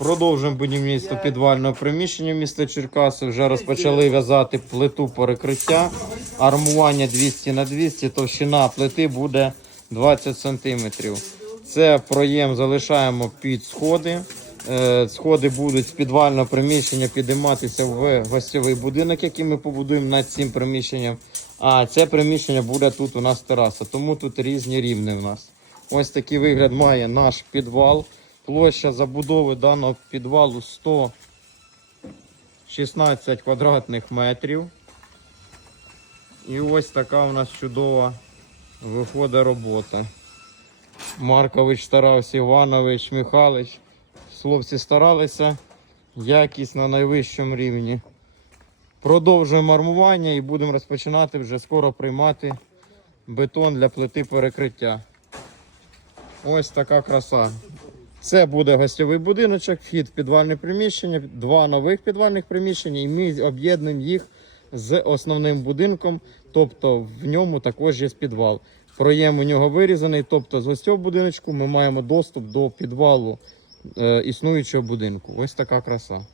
Продовжуємо будівництво підвального приміщення міста Черкаси. Вже розпочали в'язати плиту перекриття. Армування 200 на 200, товщина плити буде 20 см. Це проєм залишаємо під сходи. Е, Сходи будуть з підвального приміщення підійматися в гостьовий будинок, який ми побудуємо над цим приміщенням. А це приміщення буде тут у нас тераса, тому тут різні рівні у нас. Ось такий вигляд має наш підвал. Площа забудови даного підвалу 116 квадратних метрів. І ось така у нас чудова виходить робота. Маркович старався, Іванович, Михайлович. Хлопці старалися. Якість на найвищому рівні. Продовжуємо армування і будемо розпочинати вже скоро приймати бетон для плити перекриття. Ось така краса. Це буде гостьовий будиночок, вхід в підвальне приміщення, два нових підвальних приміщення, і ми об'єднуємо їх з основним будинком, тобто в ньому також є підвал. Проєм у нього вирізаний, тобто з гостьового будиночку ми маємо доступ до підвалу е, існуючого будинку. Ось така краса.